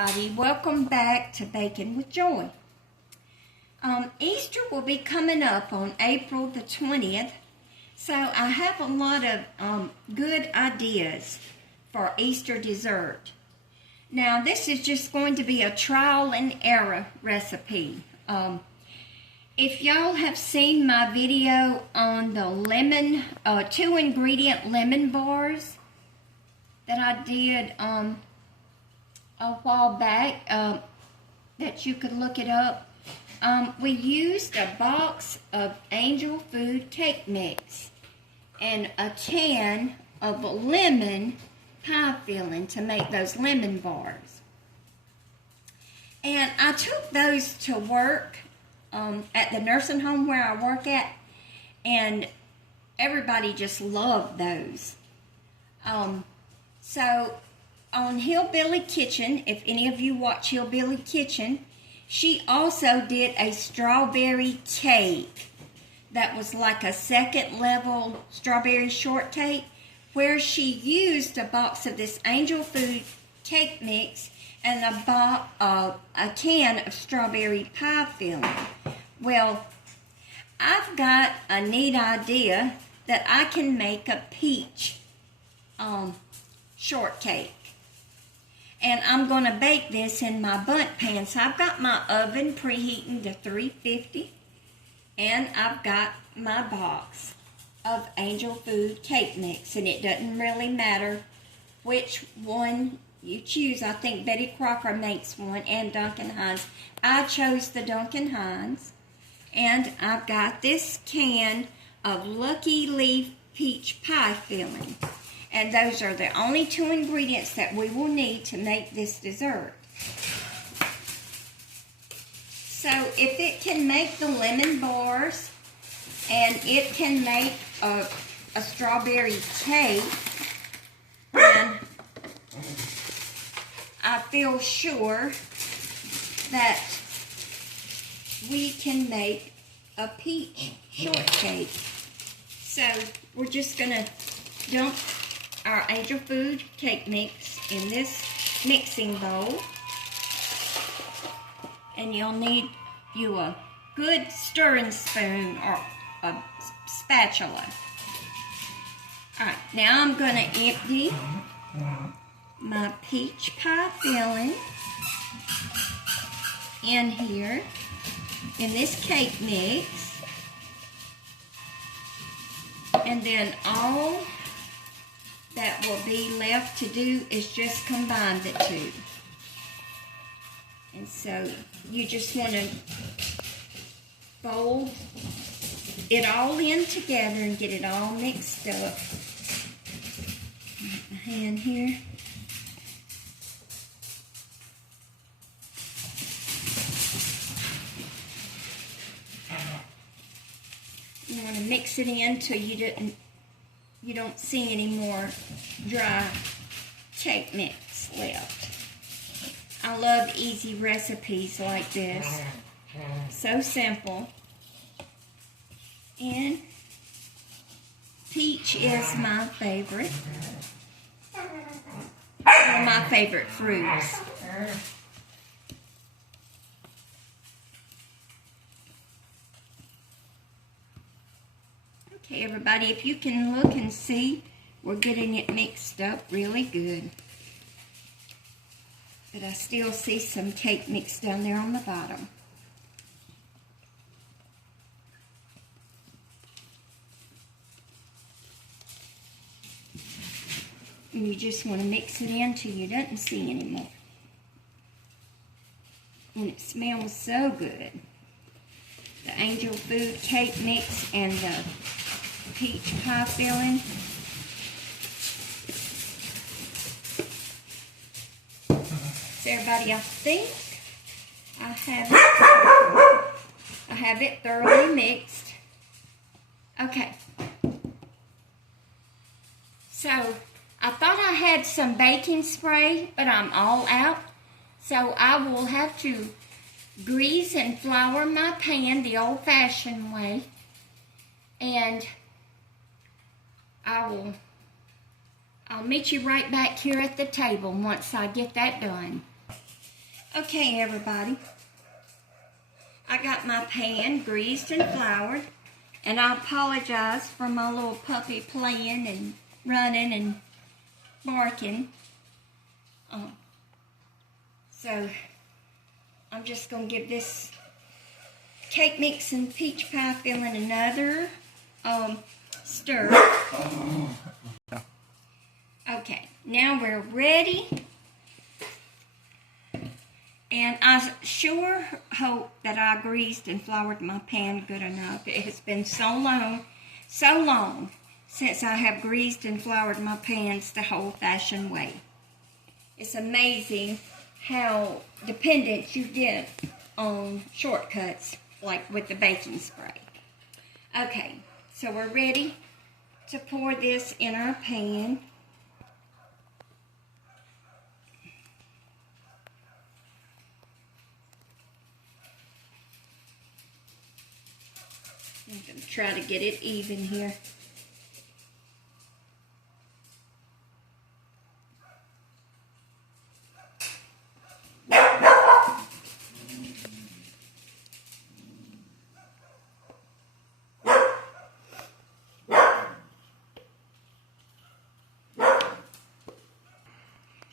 everybody. Welcome back to Baking with Joy. Easter will be coming up on April the 20th, so I have a lot of good ideas for Easter dessert. Now, this is just going to be a trial and error recipe. If y'all have seen my video on the lemon, 2-ingredient lemon bars that I did a while back, that you could look it up, we used a box of Angel Food cake mix and a can of lemon pie filling to make those lemon bars. And I took those to work at the nursing home where I work at, and everybody just loved those. So on Hillbilly Kitchen, if any of you watch Hillbilly Kitchen, she also did a strawberry cake that was like a second level strawberry shortcake, where she used a box of this Angel Food cake mix and a can of strawberry pie filling. Well, I've got a neat idea that I can make a peach shortcake. And I'm going to bake this in my Bundt pan. So I've got my oven preheating to 350. And I've got my box of Angel Food cake mix. And it doesn't really matter which one you choose. I think Betty Crocker makes one, and Duncan Hines. I chose the Duncan Hines. And I've got this can of Lucky Leaf peach pie filling. And those are the only 2 ingredients that we will need to make this dessert. So if it can make the lemon bars and it can make a strawberry cake, then I feel sure that we can make a peach shortcake. So we're just going to dump our Angel Food cake mix in this mixing bowl. And you'll need a good stirring spoon or a spatula. Alright, now I'm going to empty my peach pie filling in here, in this cake mix. And then all that will be left to do is just combine the two. And so you just want to fold it all in together and get it all mixed up. My hand here. You want to mix it in till you don't see any more dry cake mix left. I love easy recipes like this. So simple. And peach is my favorite. One of my favorite fruits. Okay, everybody, if you can look and see, we're getting it mixed up really good. But I still see some cake mix down there on the bottom. And you just want to mix it in till you don't see anymore. And it smells so good. The Angel Food cake mix and the peach pie filling. So everybody, I think I have it thoroughly mixed. Okay. So I thought I had some baking spray, but I'm all out. So I will have to grease and flour my pan the old-fashioned way. And I'll meet you right back here at the table once I get that done. Okay, everybody. I got my pan greased and floured, and I apologize for my little puppy playing and running and barking. So I'm just going to give this cake mix and peach pie filling another stir. Okay, now we're ready. And I sure hope that I greased and floured my pan good enough. It has been so long since I have greased and floured my pans the old-fashioned way. It's amazing how dependent you get on shortcuts, like with the baking spray. Okay, so we're ready to pour this in our pan. I'm going to try to get it even here.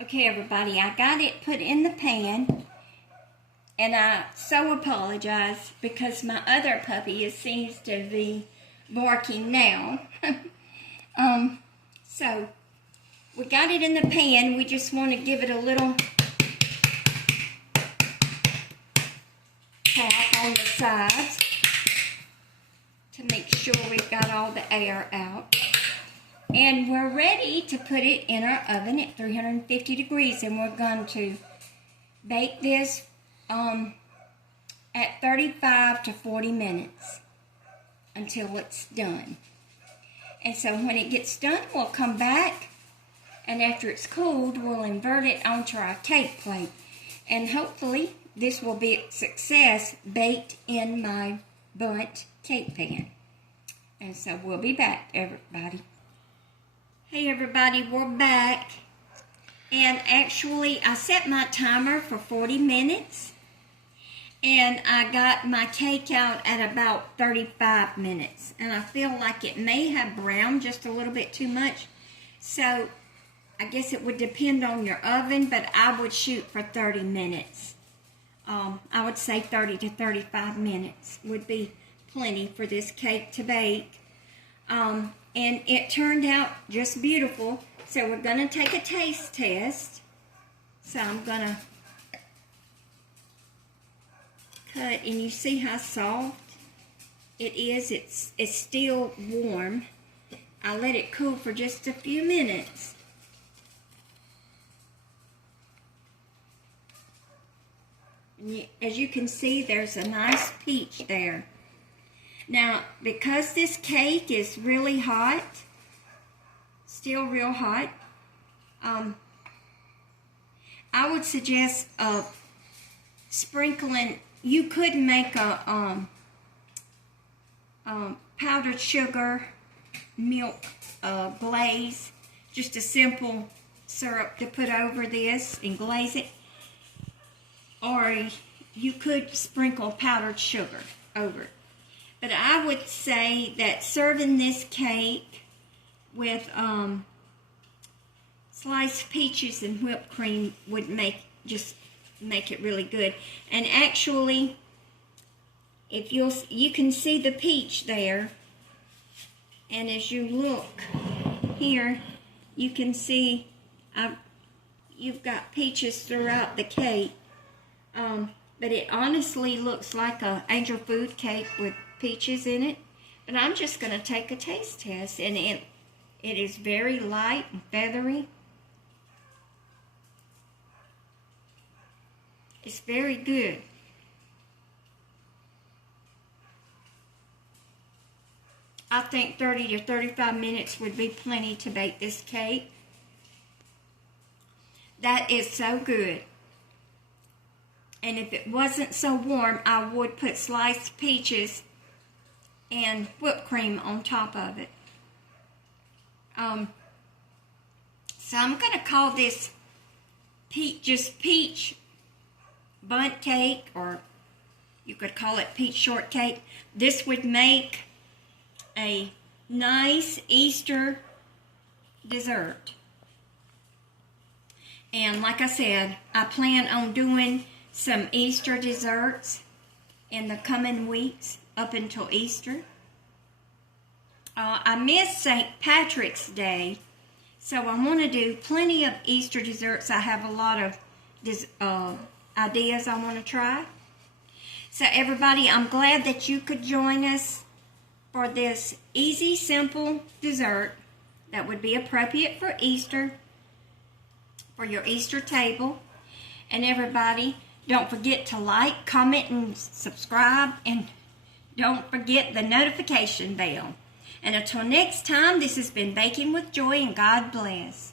Okay, everybody, I got it put in the pan. And I so apologize because my other puppy seems to be barking now. So we got it in the pan. We just want to give it a little tap on the sides to make sure we've got all the air out. And we're ready to put it in our oven at 350 degrees. And we're going to bake this at 35 to 40 minutes until it's done. And so when it gets done, we'll come back, and after it's cooled, we'll invert it onto our cake plate. And hopefully this will be a success baked in my Bundt cake pan. And so we'll be back, everybody. Hey everybody, we're back. And actually I set my timer for 40 minutes. And I got my cake out at about 35 minutes. And I feel like it may have browned just a little bit too much. So I guess it would depend on your oven, but I would shoot for 30 minutes. I would say 30 to 35 minutes would be plenty for this cake to bake. And it turned out just beautiful. So we're going to take a taste test. So I'm going to cut, and you see how soft it is. It's still warm. I let it cool for just a few minutes. And as you can see, there's a nice peach there. Now, because this cake is really hot, still real hot, I would suggest sprinkling. You could make a powdered sugar milk glaze, just a simple syrup to put over this and glaze it. Or you could sprinkle powdered sugar over it. But I would say that serving this cake with sliced peaches and whipped cream would make it really good. And actually, if you can see the peach there, and as you look here, you can see you've got peaches throughout the cake. But it honestly looks like a angel food cake with peaches in it. But I'm just going to take a taste test, and it is very light and feathery. It's very good. I think 30 to 35 minutes would be plenty to bake this cake. That is so good. And if it wasn't so warm, I would put sliced peaches and whipped cream on top of it. So I'm going to call this just peach Bundt cake, or you could call it peach shortcake. This would make a nice Easter dessert. And like I said, I plan on doing some Easter desserts in the coming weeks up until Easter. I missed St. Patrick's Day, so I want to do plenty of Easter desserts. I have a lot of ideas I want to try. So everybody, I'm glad that you could join us for this easy, simple dessert that would be appropriate for Easter, for your Easter table. And everybody, don't forget to like, comment, and subscribe, and don't forget the notification bell. And until next time, this has been Baking with Joy, and God bless.